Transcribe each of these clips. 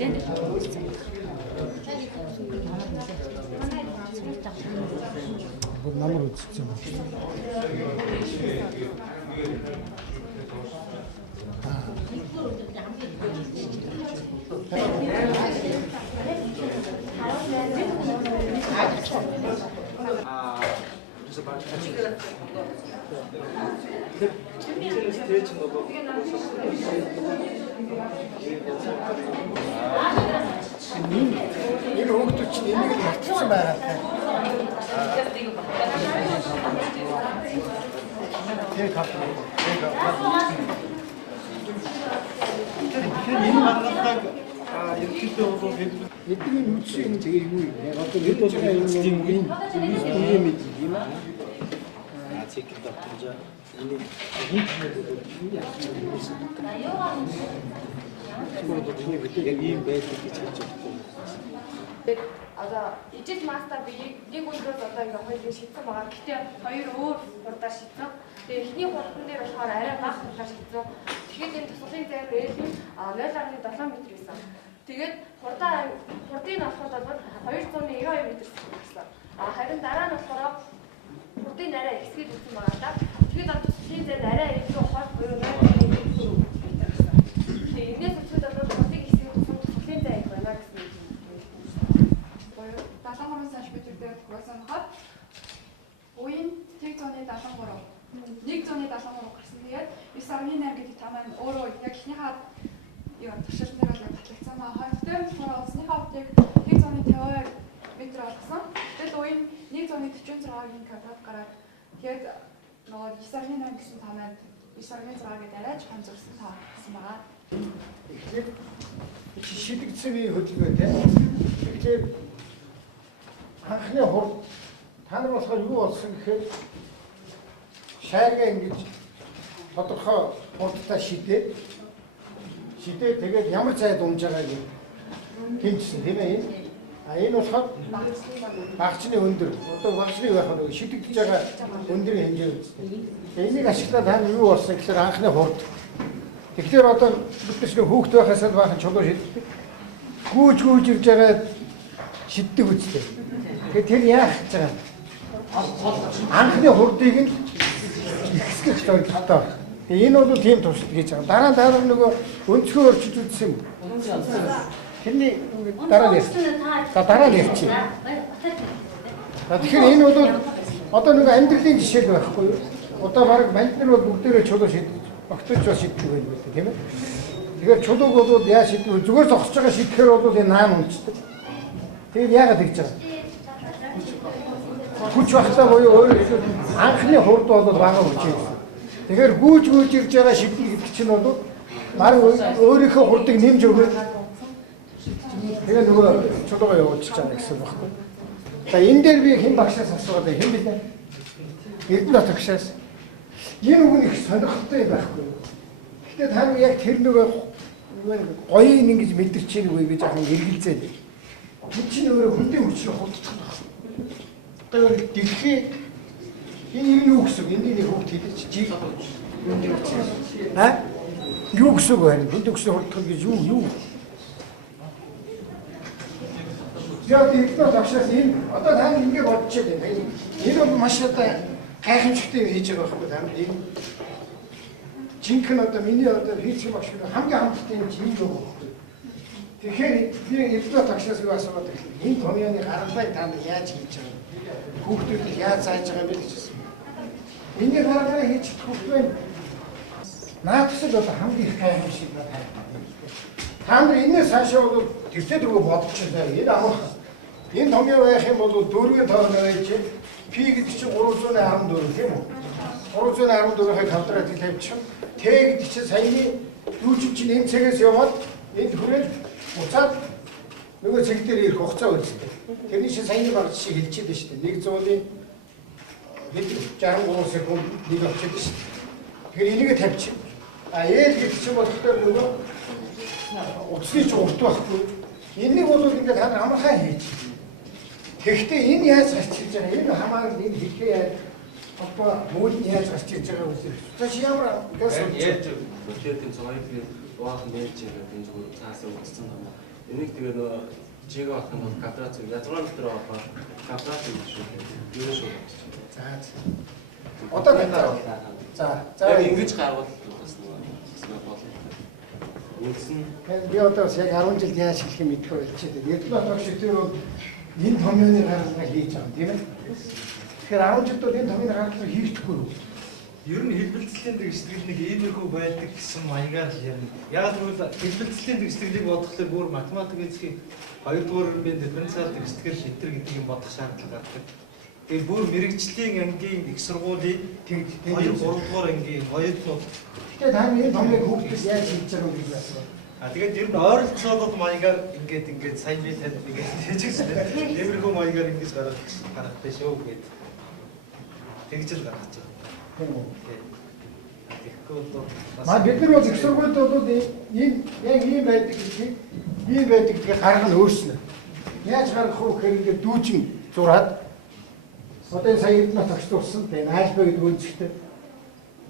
нэлээд намар үзсэн юм. Энэ хүүхдүүд чинь энийг л мартсан байгаа таа. Тэр хатна. Тэгэхээр энэ маргадаг ерөнхийдөө бол эдгээр үчиг тэгээ юу юм. Одоо хэд болох юм мэд юм аа. Цэкт тавтанжа энэ хүн хүмүүс яах юм бэ? Тэгвэл бид ийм байдаг гэж хэлж байгаа. Одоо ижил мастер би нэг өдрөөс одоо ингээ хоёулаа шийдсэн байгаа. Гэтэ хоёр өөр хурдаар шийдсэн. Тэгээ эхний хурдан дээр болохоор арай бага хурдаар шийдсэн. Тэгэхээр энэ тусгалын зайр ээлж нь 0.7 м байсан. Тэгээд хурдын болохоор 292 м гэсэн. Харин дараа нь болохоор хурдын арай ихсгэж үзсэн байгаа да. Тэгээд одоо тусгалын зайр арай илүү хол буюу 0.1 м гэсэн. Тэгээд энэс учраас одоо хурдыг ихсгэж үзсэн тусгалын зайр байна гэсэн. Дээр төгөөсөн хот үеийн 173 173 гарсан. Тэгээд 9.8 гэдэг та маань өөрөө яг ихнийхээ юу туршилтнаар л батлагдсан маа. Хоёрдугаар улсныхаа хувьд 150 метр болсон. Тэгэл үеийн 146-ийн квадрат гараад тэгээд нөгөө 9.8 гэсэн та маань 9.6 гэдэг арайч хан зурсан та гэсэн байгаа. Тэгэхээр шидэгдсэн үе хөдөлгөөн тийм. Тэгэхээр анхны хурд та нар болохоор юу болсон гэхээр шаарга ингэж тодорхой хурдтай шидээд тэгээд ямар зайд умж байгааг хэмжсэн тийм ээ. Энэ болохоор багцны өндөр. Одоо багцны байх нь шидэгдэж байгаа өндрийн хэмжээ үстэй. Энийг ашиглаад та нар юу болсон гэхээр анхны хурд. Тэгэхээр одоо бид нэг хүүхд байхаас л баахан чулуу шиддэг. Гүүж ирж байгаа шиддэг үстэй. Тэгэхээр тэр яах гэж байгаа? Анхны хурдыг нь ихсгэж тохиолдолтой. Энэ бол тийм туршилт хийж байгаа. Дараа нөгөө өнцгөө өрчиж үзсэн юм. Тэрний дараа нь ярьчих. Тэгэхээр энэ бол одоо нөгөө амьдралын жишээ байхгүй юу? Одоо баг манднэр бол бүгдээрээ чулуу шидэж, огтойч бас шиддэг байх үү, тийм ээ? Тэгэхээр чулууг бол яаж шиддэг вэ? Зүгээр зогсож байгаа шидэхээр бол энэ наан унцдаг. Тэгээд яагаад гэж байгаа? Хүч багтаа буюу өөрөө анхны хурд бол бага хүчээ. Тэгэхээр гүүж ирж байгаа шидэл гэдэг чинь бол баг өөрийнхөө хурдыг нэмж өгөөд тэгээ нөгөө чулуугаа явуулчих чана гэсэн баггүй. За энэ дээр би хэн багшаас асуугаад хэн билээ? Эрдэнэт багшаас. Энэ үг нь их сонирхолтой байхгүй. Гэхдээ та нар яг тэр нөгөө гоёыг ингэж мэдэрч чинь үгүй гэж ахын эргэлзээд. Хүн чинь өөрөө хүндийн хүчээр хурдчих байна. Одоо дэлхий энэ юу гэсэн үг? Энийг нэг хүүхд хэлж чи. Юу гэсэн үг вэ? Хүндийн хүчээр хурдчих гэж юу? Яг ихтэй багшаас энэ одоо та ингэ бодож байна. Энэ бол маш одоо гайхамшигтай хийж байгаа байхгүй та нар энэ жинхэнэ одоо миний одоо хийх багш хамгийн хамттай юм чинь юу вэ? Тэгэхээр би ихтэй багшаас юу асууад байна. Энэ томьёоны гаргалыг та нар яаж хийж байгаа вэ? Хүүхдүүдийг яаж зааж байгаа юм бэ гэсэн. Миний гаргалыг хийж чадахгүй наадсаг одоо хамгийн их гайхамшиг байна. Та нар энэс цаашаа бол тэртээ дөрөв бодож байна. Энэ амарх энэ томьёо байх юм бол дөрвийн тооноор байж P гэдэг чинь 314 тийм үү? 314-ыг квадрат хэлээвч Т гэдэг чинь саяны дүүжим чинь энэ цэгээс яваад энд хүрээд буцаад нөгөө цэг дээр ирэх хугацаа үлдсэн. Тэрний чинь саяны баг жишээ хэлж байдаг шүү дээ. 100-ийн хэд 63 секунд нэг очиж шүү дээ. Тэгэхээр энийг тавьчих. Ээл гэдэг чинь болохоор нөгөө утасны ч урт байхгүй. Энийг бол ингээд та нар амархаа хийж. Тэгэхдээ энэ яаж гарч ирж байгаа? Энэ хамаарал энэ хэлхээ яаж одоо мөн яаж гарч ирж байгаа вэ? Тэгээс ямар газ яаж өчигдэн цагаан баахан нэрж байгаа энэ зүгээр цаасаа үзсэн юм. Энийг тэгээ нөгөө жигээ авах юм бол квадрат язгуурын дотор авах квадрат гэж шүү. Юу шүү. За. Одоо за яг ингэж гаргал бас нөгөө болно. Үндсэн би одоо бас яг 10 жил яаж хэлэх юм мэдэхгүй болчиход байна. Эрдэнэ багш тэр энэ томьёоны гаргалгаа хийж байгаа юм тийм ээ. Тэгэхээр 10 жил бол энэ томьёоны гаргалгаа хийхдэггүй юу? Ер нь хэлбэлцлийн дэг сэтгэл нэг иймэрхүү байдаг гэсэн маягаар л ярина. Яг тэгвэл хэлбэлцлийн дэг сэтгэлийг бодохлоор бүр математик эзхийг 2 дугаар би дифференциал дэг сэтгэл хэтэр гэдэг юм бодох шаардлага гардаг. Тэгээ бүр мэрэгжлийн ангийн их сургуулийн 2 3 дугаар ангийн оюутнууд. Тэгэхээр та энэ томьёог хүүхдүүд яаж хийж байгаа юм гэж асуув. Тэгээд ер нь ойролцоолол маягаар ингээд сайн би танд ингээд хийчихсэн. Иймэрхүү маягаар ингэж гаргахтай шүү гэдэг. Тэгж л гаргаж байгаа. Бид нар бол их сургуульд бол энэ яг ийм байдаг гэдгийг гаргана өөрснөө. Яаж гаргах вэ гэхээр ингээд дүүжин зураад одоо сая эднэ тогтсон тийм альбаг гэдэг үнцгтэй.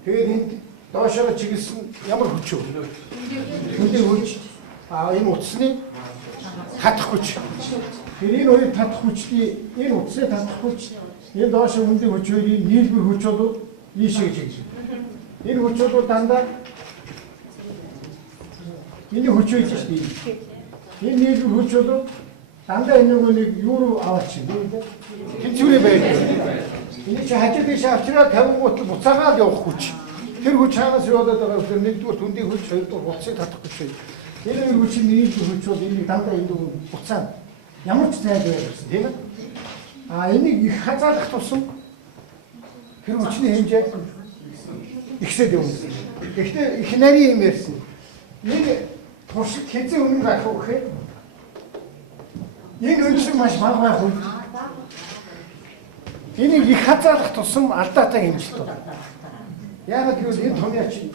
Тэгээд энд доошоо чиглэсэн ямар хүч вэ? Хүндий хүч. Энэ утасны татах хүч. Тэр энэ хоёр татах хүчний энэ утасны татах хүч энэ доошоо хүндий хүч хоёрын нийлбэр хүч бол ийшээ гэж. Энэ хүч бол дандаа энэ хүч байж шүү дээ. Энэ нийлбэр хүч бол дандаа энэ нэг юу руу аваач юм бэ? Тэнцвэрээ байдаг. Энэ чи хажуу тийш авчраад 50 гутал буцаагаад явах хүч. Тэр хүч хаанаас яваад байгаа вэ? Нэгдүгээр түндийн хүч, хоёрдугаар буцыг татах хүч. Энэ хүчний нийлбэр хүч бол энийг дандаа энэ буцаа ямар ч зайд байсан тийм ээ. Энийг их хазаалах тусам тэр хүчний хэмжээ ихсээд явна. Гэхдээ их нарийн юм ярьсан. Нэг туршид хэзээ үнэн гарах вэ гэхээр энэ үнэлэг маш бага байх үед энийг их хазаалах тусам алдаатай хэмжилт байна. Яг гэвэл энэ томьёо чинь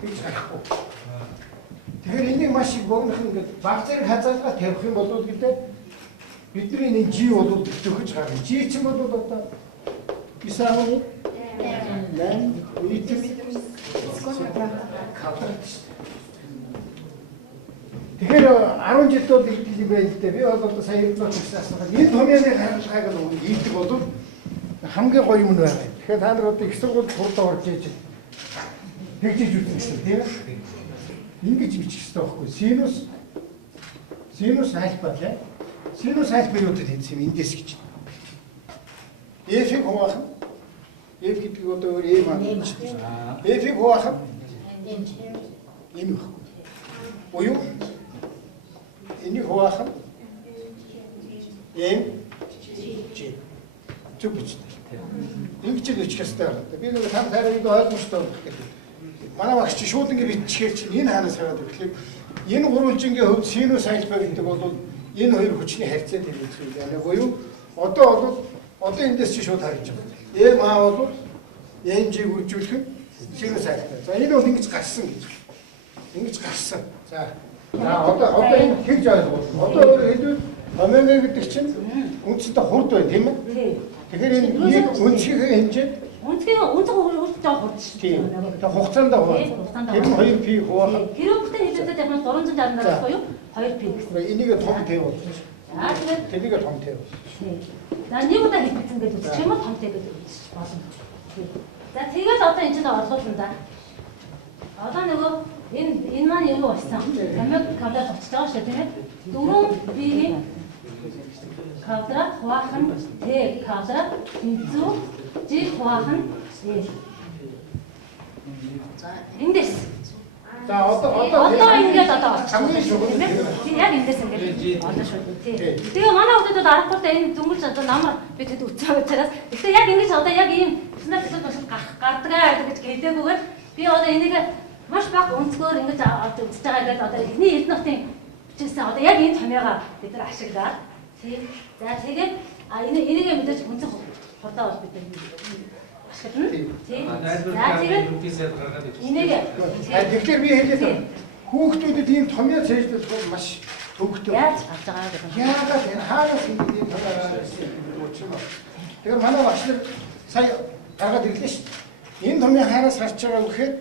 гэж гарахгүй. Тэгэхээр энийг маш их богинох ингээд баг зэрэг хазаалгаа тавих юм бол гэдэг бидний энэ жи бол төхөж гарна. Жи чинь бол одоо исааны тэгэхээр 10 жил бол игдэл юм байна л дээ. Би бол одоо сая ирдэ асуусан. Энэ томьёоны харилцааг нь ийдэг бол хамгийн гоё юм байна. Тэгэхээр та нар одоо их сургууль хурдаа орж иж тэгжиж үзсэн гэсэн тийм ээ. Ингэж бичих хэрэгтэй байхгүй. Синус альфа тийм. Синус альфаудад хийсэн юм эндээс гэж. F-ийг хуваах. F гэдэг одоо E маань. F-ийг хуваах. Энэ баг. Буюу энийг хуваах. M G. Зүг бичдэг. Ингэж л бичих хэрэгтэй байна. Би нэг тань тайрыг ойлгомжтой болох гэдэг. Манай багш чи шууд ингэ биччихээр чинь энэ хаанаас хараад ирэхлээр энэ гурвалжингийн хувьд синус альфа гэдэг бол энэ хоёр хүчний харьцаа дээр үзэх юм. Буюу одоо эндээс чи шууд харж байгаа. M А бол NG үржүүлэх нь синус альфа. За энэ бол ингэж гарсан гэж. Ингэж гарсан. За одоо энэ хэлж ойлгоо. Одоо өөрөөр хэлбэл омега гэдэг чинь үндсэндээ хурд байна тийм ээ? Тэгэхээр энэ үндсийн хэмжээ Үнцгийн хурдтай хурд шүү дээ. Тэгээ хугацаанд хуваах. Тэр нь 2p хуваах. Хэрүүгтэй хэлбэлтэй яг нь 360 дараас боيو 2p гэсэн. Энийг том тэй бол. Тэгээд тэнийг том тэй бол. За нэг удаа хэлбэлцэн гэж үзчих юм уу том тэй гэж үзчих болно. За тэгээд одоо энэ ч орлуулна да. Одоо нөгөө энэ маань юу болсон? Камер квадрат очиж байгаа шүү дээ тийм ээ. 4p-ийн квадрат хуваах нь t квадрат into g хуваах нь l. За эндээс. За одоо ингээд одоо хамгийн шууд тийм ээ. Яг эндээс ингээд одоо шууд тий. Тэгээ манай хүмүүсд аргагүй та энэ зөнгөлж одоо намар би тэд үцээ учраас гэхдээ яг ингэж одоо яг ийм снайп бас гардаг гэж хэлээгүйгээр би одоо энийг маш бага өнцгөр ингэж одоо үзэж байгаа гэдэг одоо эхний эрдэнэтийн бичсэн одоо яг энэ томьёогоо бид нар ашиглаад тий. За тэгээд энийг мэдээж үнцэн хурдаа бол бид ашиглана. Тий. За тэгээд энийг тэгэхээр би хэлээд байна. Хүүхдүүдэд ийм томьёо цээжлэх бол маш төвөгтэй. яаж авч байгаа гэдэг нь. Яагаад энэ хаанаас ийм томьёо гаргасан юм бэ? Тэгэхээр манай багш нар сая гаргаад ирлээ шүү дээ. Энэ томьёо хаанаас гарч байгаа вэ гэхээр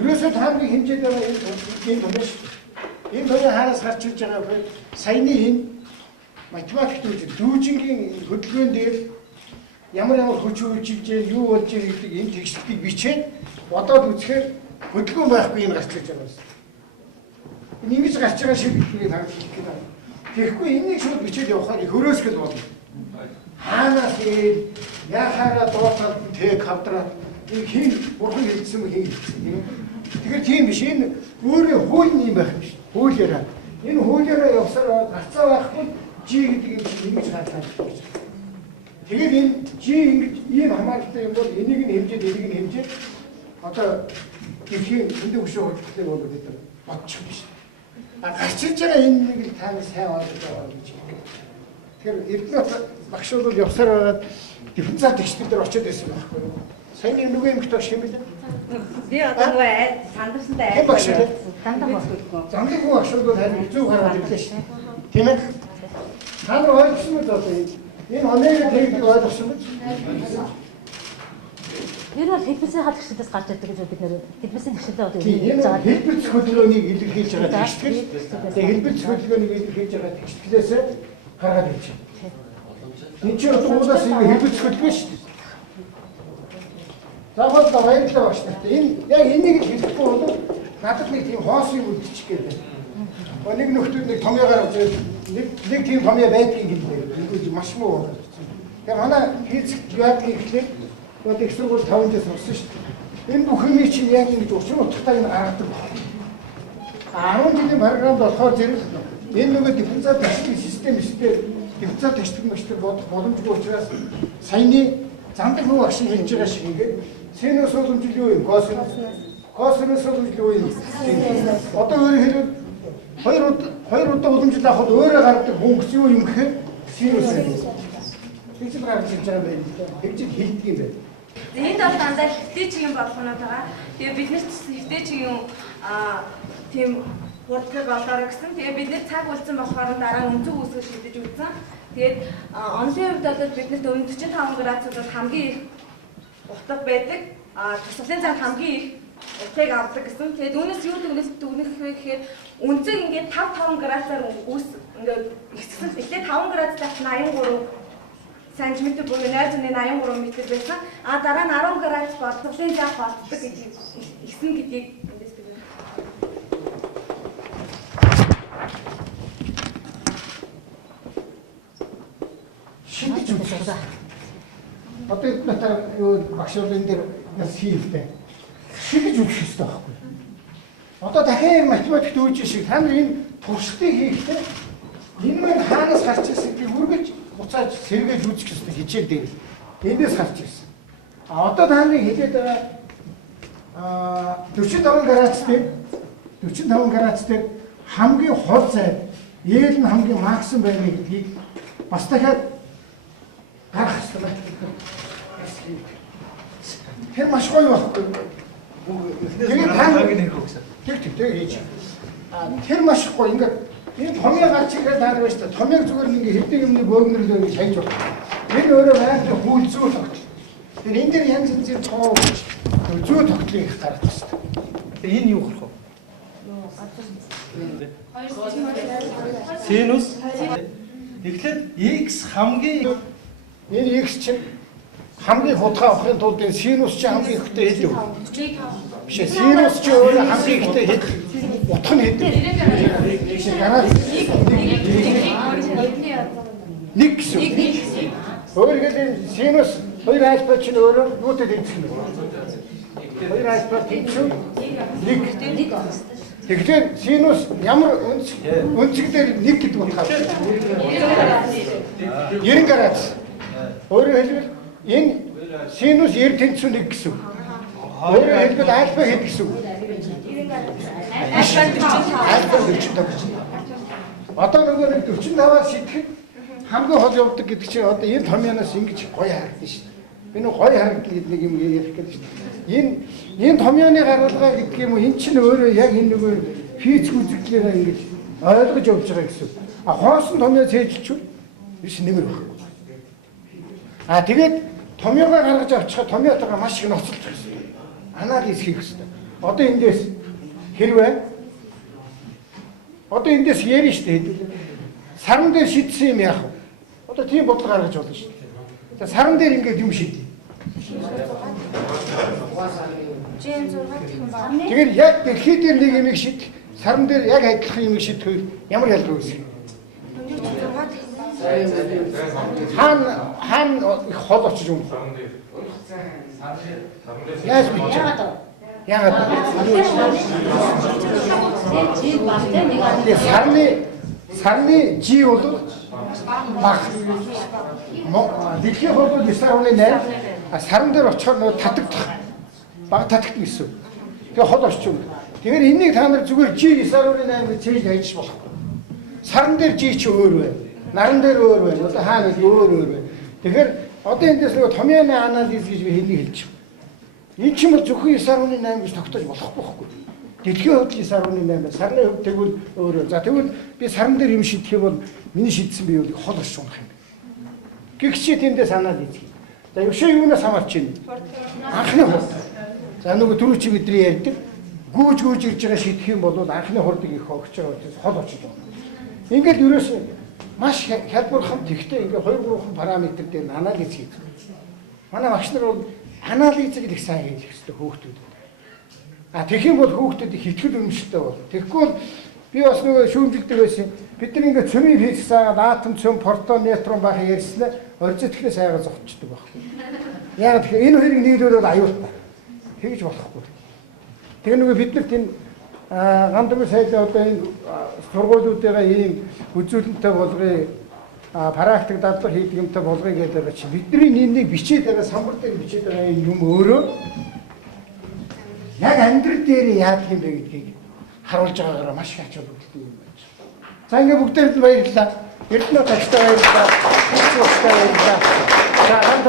ерөөсөө таарны хэмжээд байгаа энэ томьёо шүү дээ. Энэ томьёо хаанаас гарч ирж байгаа вэ? Саяны энэ математикт дүүжингийн хөдөлгөөн дээр ямар хүч үйлчилж юу болж байгаа гэдэг энэ текстийг бичээд бодоод үзэхээр хөдөлгөөн байхгүй энэ гарч ирж байгаа юм. Энэ ингэж гарч байгаа шийдвэрийг хангах гэх юм. Тэгэхгүй энийг шууд бичээд явахаар хөрөөсгөл болно. Хаанаас яхаараа дуутал тэг хавдраа энэ хин бурхан хэлсэн юм хин хэлсэн. Тэгэхээр тийм биш энэ өөрөө хууль юм байх биш. Хуулиараа энэ хуулиараа явсараа гарцаа байхгүй G гэдэг юм чинь ингэж хаалгаа гэж. Тэгээд энэ G ингэж ийм хамааралтай юм бол энийг нь хэмжээд энийг нь хэмжээд одоо дэлхийн зөндөө хөшөө хөдөлгөөний бол бид бодчих биш. Гарч ирж байгаа энэ нэг л тань сайн ойлгож байгаа гэж. Тэгэхээр Эрдэнэт багшууд бол явсаар байгаад дифференциал текстүүд дээр очиод байсан байхгүй юу? Сайн нэг нүгэ юмхтэй багш юм билээ. Би одоо нөгөө сандарсантай айд багш үү? дандаа болтгоо. Замдаг хүн багшууд бол харин хэцүү гараад ирлээ шүү дээ. Тийм ээ? Та нар ойлгосон уу одоо энэ оныг тэгдэг ойлгосон уу? Тэр бол хэлбэрийн хад гişдээс гарч ирдэг гэж бид нэр хэлбэрийн гişдээ одоо хийж байгаа. Хэлбэр зөвлөгөөнийг илэрхийлж байгаа тэгштгэл. Тэгээ хэлбэр зөвлөгөөнийг илэрхийлж байгаа тэгшгэлээс гаргаад ирж байна. Энэ ч уулаас ингэ хэлбэр зөвлөгөө шүү дээ. Заавал баярлалаа багш нарт. Энэ яг энийг л хэлэхгүй бол надад нэг тийм хоос юм үлдчих гээд байна. Нэг нөхдүүд нэг томьёогоор үзээд нэг тийм томьёо байдгийг гэлээ. Маш муу байна. Тэгээ манай физик яадгийг ихлээр одоо их сургууль 5 дэс сурсан шүү дээ. Энэ бүх юм чинь яг ингэж учир утгатай энэ гаргадаг. 10 жилийн програмд болохоор зэрэг энэ нөгөө дифференциал тестийн систем эсвэл дифференциал тестийн машиныг бодох боломжгүй учраас саяны замдаг хүн багш хэлж байгаа шиг ингээд синус боломжтой юу юм? Косинус боломжтой юу юм? Одоо өөрөөр хэлбэл хоёр удаа уламжлал авахд өөрөө гаргадаг хөнгөс юу юм гэхээр синус юм. Тэгж гаргаж ирж байгаа юм байна. Тэгж хэлдэг юм байна. Энд бол дандаа хэвтэйчгийн болгонод байгаа. Тэгээ бид нарт хэвтэйчгийн тийм хурдлагыг олоорой гэсэн. Тэгээ бид нар цаг үлдсэн болохоор дараа нь өнцөг үсгэж шийдэж үзсэн. Тэгээд онлын хувьд бол биднэрт өмнө 45 градусад бол хамгийн их утга байдаг. Тусгалын цаг хамгийн их утгыг авдаг гэсэн. Тэгээд үүнээс юу дүгнэх вэ гэхээр өнцөг ингээд 5 градусаар ингээд ихссэн. Эхлээд 5 градусаас 83 см буюу 0.83 м байсан. Дараа нь 10 градус боловсролын зав болдог гэж ихсэн гэдгийг эндээс тэгвэл. Шийдэж үзсэн. Одоо энэ юу багшууд энэ дээр нас хийлээ. Шийдэж үзэх хэрэгтэй байхгүй. Одоо дахиад математикт үүж шиг та нар энэ туршилтыг хийхдээ энэ маань хаанаас гарч ирсэн гэдгийг үргэлж буцааж сэргээж үзэх хэрэгтэй хичээл дээр. Эндээс гарч ирсэн. Одоо та нарын хэлээд байгаа 45 градус дээр хамгийн хол зай, eel нь хамгийн максимум байна гэдгийг бас дахиад гарах хэрэгтэй. Тэр маш гоё байхгүй. Тэгээд тэр хийж. Тэр маш гоё ингээд энэ томьёо гарч ирээд таарах байж та томьёог зүгээр нэг хэвдэг юмны бөөгнөрлөө гэж хайж байна. Энэ өөрөө байнга хүл зүү тогтол. Тэр энэ дээр янз янзын цоо зүү тогтлыг гаргах хэрэгтэй. Тэгээ энэ юу болох вэ? Синус. Эхлээд x хамгийн энэ x чинь хамгийн хутга авахын тулд энэ синус чинь хамгийн ихтэй хэд юу? Биш ээ, синус чинь өөрөө хамгийн ихтэй хэд? Утга нь хэд? Нэг гэсэн. Өөрөөр хэлбэл синус 2 альфа чинь өөрөө юутай тэнцэх юм бэ? 2 альфа тэнцүү 1. Тэгэхээр синус ямар өнцгдөр 1 гэдэг утгаар 90 градус. Өөрөөр хэлбэл энэ синус 90 тэнцүү 1 гэсэн. Өөрөөр хэлбэл альфа хэд гэсэн үг? Альфа 45. Одоо нөгөө 45-аас шидэхэд хамгийн хол явдаг гэдэг чинь одоо энэ томьёоноос ингэж гоё харагдана шүү дээ. Энэ гоё харагдал гэдэг нэг юм ярих гэдэг шүү дээ. Энэ томьёоны гаргалгаа гэдэг юм уу? Эн чинь өөрөө яг энэ нөгөө физик үзэгдлээрээ ингэж ойлгож явж байгаа гэсэн. Хоосон томьёо цээжилчүүл биш нэмэр байхгүй. Тэгээд томьёогоо гаргаж авчихад томьёотойгоо маш их ноцолж гэсэн. Анализ хийх хэрэгтэй. Одоо эндээс хэрвээ Одоо эндээс ярина шүү дээ. Саран дээр шидсэн юм яах вэ? Одоо тийм бодлого гаргаж болно шүү дээ. За саран дээр ингээд юм шидэ. Тэгэхээр яг дэлхий дээр нэг юм шид, саран дээр яг адилхан юм шидэх ямар ялгаа үүсгэх? Хаана их хол очиж юм. Яагаад сарны жи бол баг. Дэлхийн хол бол 9.8, саран дээр очихоор нөгөө татагдах. Баг татагдах гэсэн. Тэгээ хол орчих юм. Тэгэхээр энийг та нар зүгээр жи 9.8 гэж чийж хайж болохгүй. Саран дээр жи чи өөр бай. Наран дээр өөр бай. Одоо хаана өөр бай. Тэгэхээр одоо эндээс нөгөө томьёоны анализ гэж би хэлийг хэлж байна. Энэ ч юм бол зөвхөн 9.8 гэж тогтоож болохгүй байхгүй. Дэлхийн хувьд 9.8, сарны хувьд тэгвэл өөрөө. За тэгвэл би саран дээр юм шийдэх бол миний шийдсэн би бол хол орч унах юм. Гэгчээ тэндээс анализ хий. За өшөө юунаас хамаарч байна? Анхны хурд. За нөгөө түрүү чи бидний ярьдаг гүүж ирж байгаа шийдэх юм бол анхны хурдыг их огч байгаа учраас хол очиж байна. Ингээд ерөөс маш хялбархан тэгтээ ингээд 2-3 параметр дээр анализ хийх. Манай багш нар бол анализыг их сайн хийх хэрэгтэй хүүхдүүдэд. Тэгэх юм бол хүүхдүүд их итгэл үнэмшилтэй бол. Тэгэхгүй бол би бас нөгөө шүүмжилдэг байсан. Бид нар ингээд цөмийн физикс заагаад атом, цөм, протон, нейтрон бахыг ярьснаа оржитгэхээс айгаа зогтчдөг байхгүй. Яг тэгэхээр энэ хоёрыг нийлүүлээд аюултай. Тэгж болохгүй. Тэгээ нөгөө бид нарт энэ гандамж сайдаа одоо энэ сургуулиудаа ийм үзүүлэлттэй болгоё, практик дадлага хийдэг юмтай болгоё гэдэг байгаа чи бидний нэмийг бичээд байгаа самбар дээр бичээд байгаа юм өөрөө яг амьдрал дээр яадаг юм бэ гэдгийг харуулж байгаагаар маш их ач холбогдолтой юм байна. За ингээ бүгдээрээ баярлалаа. Эрдэнэ тагтай баярлалаа. За хамт